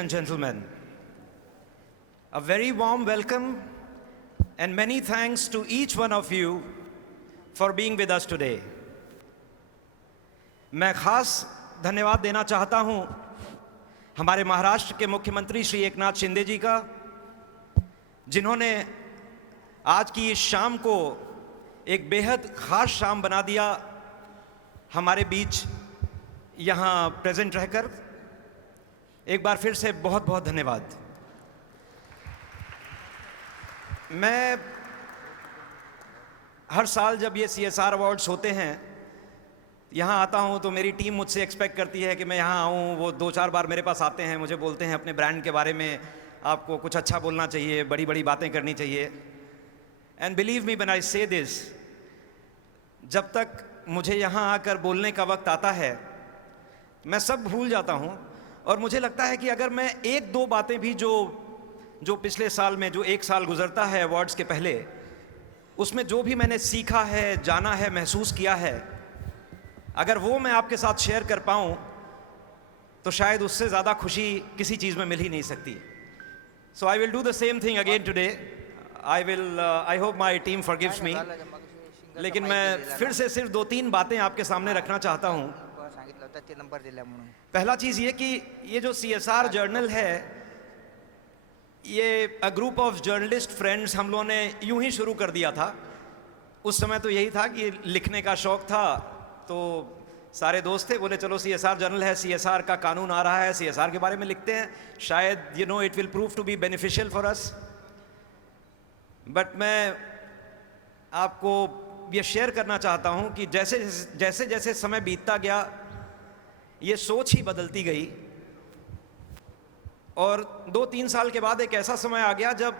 and gentlemen, a very warm welcome and many thanks to each one of you for being with us today. मैं खास धन्यवाद देना चाहता हूं हमारे महाराष्ट्र के मुख्यमंत्री श्री एकनाथ शिंदे जी का, जिन्होंने आज की इस शाम को एक बेहद खास शाम बना दिया हमारे बीच यहाँ प्रेजेंट रहकर। एक बार फिर से बहुत बहुत धन्यवाद। मैं हर साल जब ये CSR अवार्ड्स होते हैं यहाँ आता हूँ तो मेरी टीम मुझसे एक्सपेक्ट करती है कि मैं यहाँ आऊँ। वो 2-4 बार मेरे पास आते हैं, मुझे बोलते हैं अपने ब्रांड के बारे में आपको कुछ अच्छा बोलना चाहिए, बड़ी बड़ी बातें करनी चाहिए। And believe me when I say this, जब तक मुझे यहाँ आकर बोलने का वक्त आता है मैं सब भूल जाता हूँ। और मुझे लगता है कि अगर मैं 1-2 बातें भी जो पिछले साल में जो 1 साल गुजरता है अवार्ड्स के पहले, उसमें जो भी मैंने सीखा है, जाना है, महसूस किया है, अगर वो मैं आपके साथ शेयर कर पाऊँ तो शायद उससे ज़्यादा खुशी किसी चीज़ में मिल ही नहीं सकती। So I will do the same thing again today. I hope my team forgives me. लेकिन मैं फिर से सिर्फ 2-3 बातें आपके सामने रखना चाहता हूँ। पहला चीज़ ये कि ये जो CSR जर्नल है, ये a group of journalist friends हम लोगों ने यूं ही शुरू कर दिया था। उस समय तो यही था कि लिखने का शौक़ था, तो सारे दोस्त थे, बोले चलो CSR जर्नल है, CSR का कानून आ रहा है, CSR के बारे में लिखते हैं, शायद it will prove to be beneficial for us. But मैं आपको ये शेयर करना चाहता हूँ कि जैसे जैसे समय बीतता गया ये सोच ही बदलती गई। और 2-3 साल के बाद एक ऐसा समय आ गया जब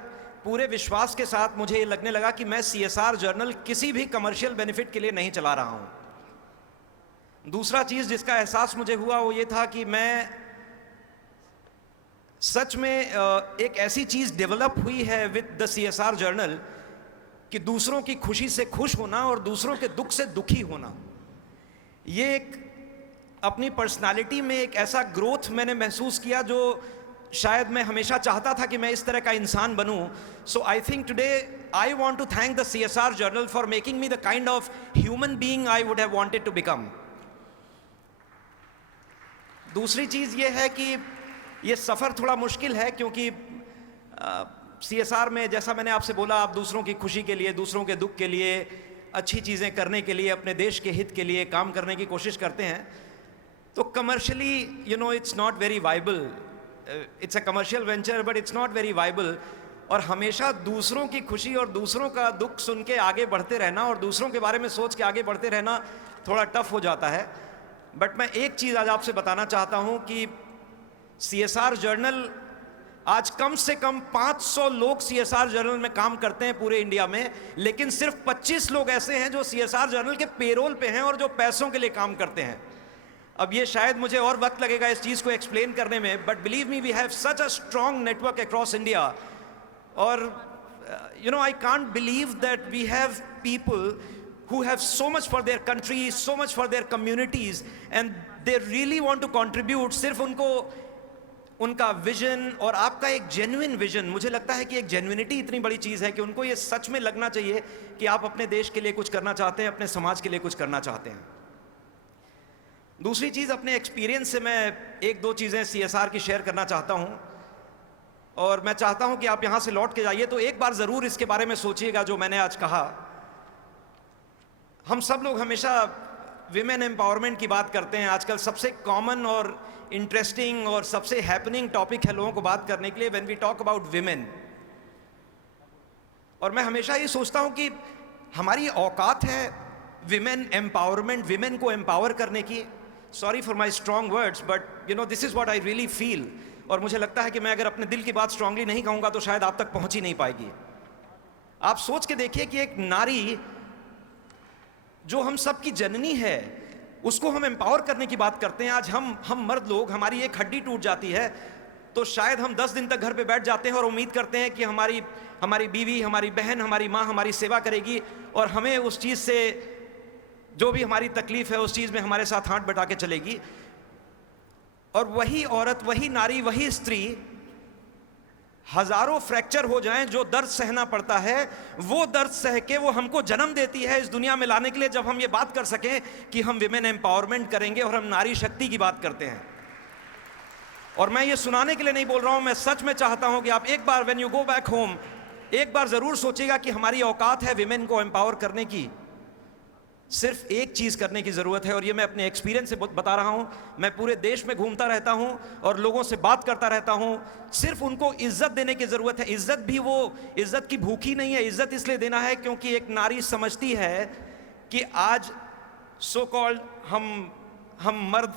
पूरे विश्वास के साथ मुझे ये लगने लगा कि मैं CSR जर्नल किसी भी कमर्शियल बेनिफिट के लिए नहीं चला रहा हूँ। दूसरा चीज़ जिसका एहसास मुझे हुआ वो ये था कि मैं सच में एक ऐसी चीज़ डेवलप हुई है विद द CSR जर्नल कि दूसरों की खुशी से खुश होना और दूसरों के दुख से दुखी होना, ये एक अपनी पर्सनालिटी में एक ऐसा ग्रोथ मैंने महसूस किया जो शायद मैं हमेशा चाहता था कि मैं इस तरह का इंसान बनूं। So I think today I want to thank the CSR journal for making me the kind of human being I would have wanted to become. दूसरी चीज़ ये है कि ये सफ़र थोड़ा मुश्किल है, क्योंकि CSR में जैसा मैंने आपसे बोला, आप दूसरों की खुशी के लिए, दूसरों के दुख के लिए, अच्छी चीज़ें करने के लिए, अपने देश के हित के लिए काम करने की कोशिश करते हैं। तो commercially it's not very viable. It's a commercial venture but it's not very viable. और हमेशा दूसरों की खुशी और दूसरों का दुख सुन के आगे बढ़ते रहना और दूसरों के बारे में सोच के आगे बढ़ते रहना थोड़ा टफ हो जाता है। बट मैं एक चीज़ आज आपसे बताना चाहता हूँ कि CSR जर्नल आज कम से कम 500 लोग CSR जर्नल में काम करते हैं पूरे इंडिया में, लेकिन सिर्फ 25 लोग ऐसे हैं जो CSR जर्नल के पेरोल पे हैं और जो पैसों के लिए काम करते हैं। अब ये शायद मुझे और वक्त लगेगा इस चीज़ को एक्सप्लेन करने में, but believe me we have such a strong network across India. और I can't believe that we have people who have so much for their country, so much for their communities, and they really want to contribute। सिर्फ उनको उनका vision और आपका एक genuine vision, मुझे लगता है कि एक जेन्युइनिटी इतनी बड़ी चीज़ है कि उनको ये सच में लगना चाहिए कि आप अपने देश के लिए कुछ करना चाहते हैं, अपने समाज के लिए कुछ करना चाहते हैं। दूसरी चीज़, अपने एक्सपीरियंस से मैं 1-2 चीज़ें CSR की शेयर करना चाहता हूँ, और मैं चाहता हूँ कि आप यहाँ से लौट के जाइए तो एक बार ज़रूर इसके बारे में सोचिएगा जो मैंने आज कहा। हम सब लोग हमेशा विमेन एम्पावरमेंट की बात करते हैं। आजकल सबसे कॉमन और इंटरेस्टिंग और सबसे हैपनिंग टॉपिक है लोगों को बात करने के लिए when we talk about women. और मैं हमेशा ये सोचता हूँ कि हमारी औकात है विमेन एम्पावरमेंट, विमेन को एम्पावर करने की। Sorry for my strong words but this is what I really feel. और मुझे लगता है कि मैं अगर अपने दिल की बात स्ट्रांगली नहीं कहूँगा तो शायद आप तक पहुँच ही नहीं पाएगी। आप सोच के देखिए कि एक नारी जो हम सब की जननी है, उसको हम एम्पावर करने की बात करते हैं। आज हम मर्द लोग, हमारी एक हड्डी टूट जाती है तो शायद हम 10 दिन तक घर पे बैठ जाते हैं और उम्मीद करते हैं कि हमारी बीवी, हमारी बहन, हमारी माँ हमारी सेवा करेगी और हमें उस चीज़ से जो भी हमारी तकलीफ़ है उस चीज़ में हमारे साथ हाथ बटा के चलेगी। और वही औरत, वही नारी, वही स्त्री, हजारों फ्रैक्चर हो जाएं, जो दर्द सहना पड़ता है, वो दर्द सह के वो हमको जन्म देती है इस दुनिया में लाने के लिए, जब हम ये बात कर सकें कि हम विमेन एम्पावरमेंट करेंगे और हम नारी शक्ति की बात करते हैं। और मैं ये सुनाने के लिए नहीं बोल रहा हूं, मैं सच में चाहता हूं कि आप एक बार when you go back home, एक बार जरूर सोचिएगा कि हमारी औकात है विमेन को एम्पावर करने की। सिर्फ एक चीज करने की जरूरत है, और ये मैं अपने एक्सपीरियंस से बता रहा हूं। मैं पूरे देश में घूमता रहता हूं और लोगों से बात करता रहता हूं। सिर्फ उनको इज्जत देने की जरूरत है। इज्जत भी वो इज्जत की भूखी नहीं है, इज्जत इसलिए देना है क्योंकि एक नारी समझती है कि आज सो कॉल्ड हम मर्द,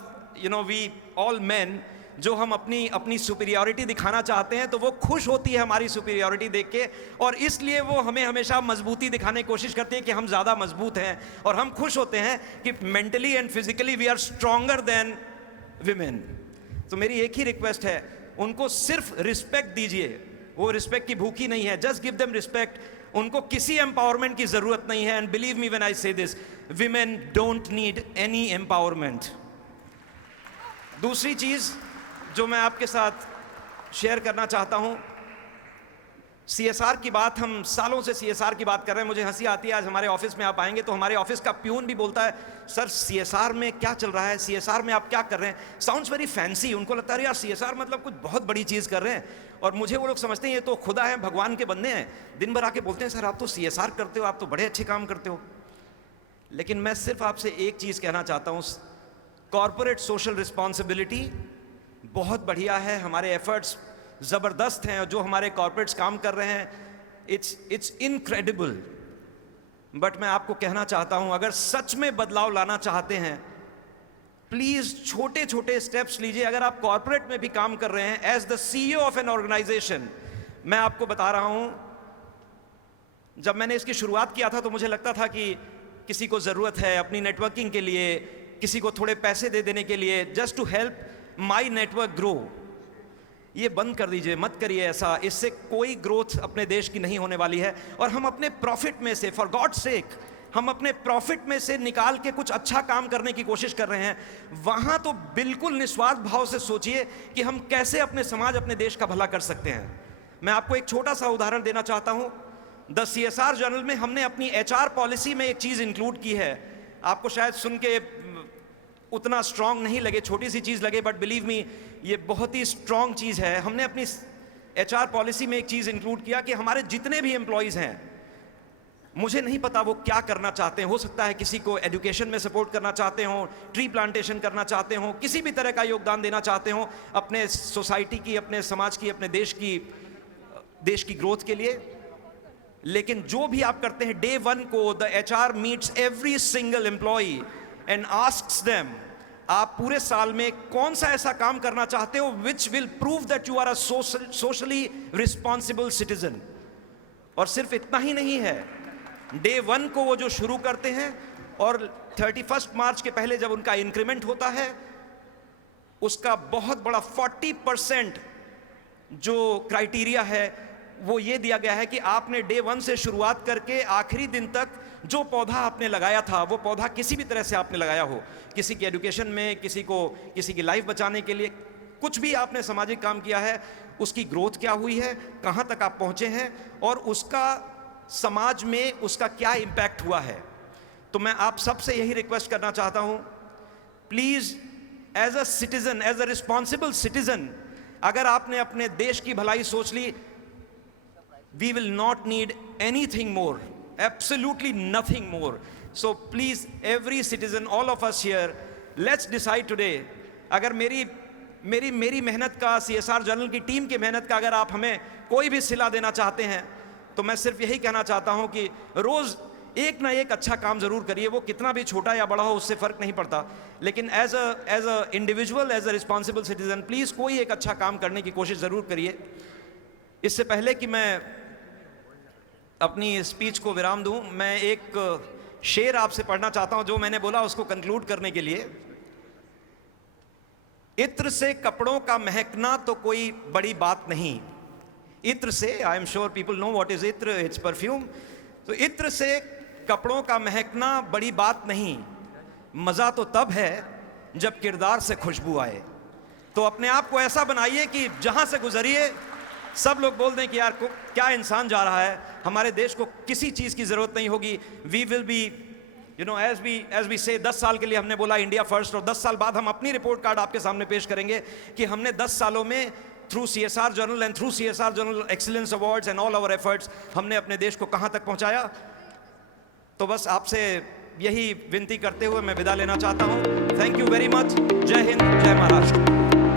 वी ऑल मैन, जो हम अपनी सुपीरियरिटी दिखाना चाहते हैं, तो वो खुश होती है हमारी सुपीरियरिटी देख के, और इसलिए वो हमें हमेशा मजबूती दिखाने की कोशिश करती है कि हम ज़्यादा मजबूत हैं, और हम खुश होते हैं कि mentally and physically we are stronger than women. तो मेरी एक ही रिक्वेस्ट है, उनको सिर्फ रिस्पेक्ट दीजिए। वो रिस्पेक्ट की भूखी नहीं है, जस्ट गिव देम रिस्पेक्ट। उनको किसी एम्पावरमेंट की जरूरत नहीं है। And believe me when I say this, women don't need any empowerment. दूसरी चीज जो मैं आपके साथ शेयर करना चाहता हूं, सीएसआर की बात, हम सालों से सीएसआर की बात कर रहे हैं। मुझे हंसी आती है, आज हमारे ऑफिस में आप आएंगे तो हमारे ऑफिस का प्यून भी बोलता है, सर सीएसआर में क्या चल रहा है, सीएसआर में आप क्या कर रहे हैं। Sounds very fancy. उनको लगता है यार सीएसआर मतलब कुछ बहुत बड़ी चीज़ कर रहे हैं, और मुझे वो लोग समझते हैं ये तो खुदा है, भगवान के बंदे हैं। दिन भर आके बोलते हैं सर आप तो सीएसआर करते हो, आप तो बड़े अच्छे काम करते हो। लेकिन मैं सिर्फ आपसे एक चीज़ कहना चाहता हूँ, कॉरपोरेट सोशल रिस्पॉन्सिबिलिटी बहुत बढ़िया है, हमारे एफर्ट्स ज़बरदस्त हैं, जो हमारे कॉरपोरेट्स काम कर रहे हैं, इट्स इनक्रेडिबल। बट मैं आपको कहना चाहता हूं, अगर सच में बदलाव लाना चाहते हैं, प्लीज छोटे छोटे स्टेप्स लीजिए। अगर आप कॉरपोरेट में भी काम कर रहे हैं, as the CEO of an organisation, मैं आपको बता रहा हूं, जब मैंने इसकी शुरुआत किया था तो मुझे लगता था कि किसी को ज़रूरत है अपनी नेटवर्किंग के लिए, किसी को थोड़े पैसे दे देने के लिए, just to help my network grow. ये बंद कर दीजिए, मत करिए ऐसा, इससे कोई ग्रोथ अपने देश की नहीं होने वाली है। और हम अपने प्रॉफिट में से, फॉर गॉड सेक, हम अपने प्रॉफिट में से निकाल के कुछ अच्छा काम करने की कोशिश कर रहे हैं। वहां तो बिल्कुल निस्वार्थ भाव से सोचिए कि हम कैसे अपने समाज, अपने देश का भला कर सकते हैं। मैं आपको एक छोटा सा उदाहरण देना चाहता हूं। द सीएसआर जर्नल में हमने अपनी एचआर पॉलिसी में एक चीज इंक्लूड की है। आपको शायद सुन के उतना स्ट्रांग नहीं लगे, छोटी सी चीज लगे, बट बिलीव मी ये बहुत ही स्ट्रांग चीज है। हमने अपनी एचआर पॉलिसी में एक चीज इंक्लूड किया कि हमारे जितने भी एम्प्लॉयज हैं, मुझे नहीं पता वो क्या करना चाहते हैं, हो सकता है किसी को एजुकेशन में सपोर्ट करना चाहते हो, ट्री प्लांटेशन करना चाहते हो, किसी भी तरह का योगदान देना चाहते हो अपने सोसाइटी की, अपने समाज की, अपने देश की ग्रोथ के लिए। लेकिन जो भी आप करते हैं, डे 1 को the HR meets every single employee and asks them, आप पूरे साल में कौन सा ऐसा काम करना चाहते हो which will prove that you are a socially responsible citizen. और सिर्फ इतना ही नहीं है, डे 1 को वो जो शुरू करते हैं और 31 मार्च के पहले जब उनका इंक्रीमेंट होता है, उसका बहुत बड़ा 40% जो क्राइटेरिया है वो ये दिया गया है कि आपने डे 1 से शुरुआत करके आखिरी दिन तक जो पौधा आपने लगाया था, वो पौधा किसी भी तरह से आपने लगाया हो, किसी की एजुकेशन में, किसी की लाइफ बचाने के लिए, कुछ भी आपने सामाजिक काम किया है, उसकी ग्रोथ क्या हुई है, कहाँ तक आप पहुँचे हैं, और उसका समाज में उसका क्या इम्पैक्ट हुआ है। तो मैं आप सबसे यही रिक्वेस्ट करना चाहता हूँ, please as a citizen, as a responsible citizen, अगर आपने अपने देश की भलाई सोच ली, we will not need anything more, absolutely nothing more. So please, every citizen, all of us here, let's decide today. अगर मेरी मेहनत का, सीएसआर जर्नल की टीम की मेहनत का अगर आप हमें कोई भी सिला देना चाहते हैं, तो मैं सिर्फ यही कहना चाहता हूं कि रोज एक ना एक अच्छा काम जरूर करिए, वो कितना भी छोटा या बड़ा हो उससे फर्क नहीं पड़ता। लेकिन as a individual, as a responsible citizen, please कोई एक अच्छा काम करने की कोशिश जरूर करिए। इससे पहले कि मैं अपनी स्पीच को विराम दूं, मैं एक शेर आपसे पढ़ना चाहता हूं जो मैंने बोला उसको कंक्लूड करने के लिए। इत्र से कपड़ों का महकना तो कोई बड़ी बात नहीं। इत्र से, I am sure people know what is इत्र, इट्स परफ्यूम। तो इत्र से कपड़ों का महकना बड़ी बात नहीं, मजा तो तब है जब किरदार से खुशबू आए। तो अपने आप को ऐसा बनाइए कि जहां से गुजरिए सब लोग बोल दें कि यार क्या इंसान जा रहा है, हमारे देश को किसी चीज़ की ज़रूरत नहीं होगी। We will be as we say 10 साल के लिए हमने बोला इंडिया फर्स्ट, और 10 साल बाद हम अपनी रिपोर्ट कार्ड आपके सामने पेश करेंगे कि हमने 10 सालों में through CSR journal and through CSR journal excellence awards and all our efforts हमने अपने देश को कहां तक पहुंचाया। तो बस आपसे यही विनती करते हुए मैं विदा लेना चाहता हूं। Thank you very much. जय हिंद, जय महाराष्ट्र।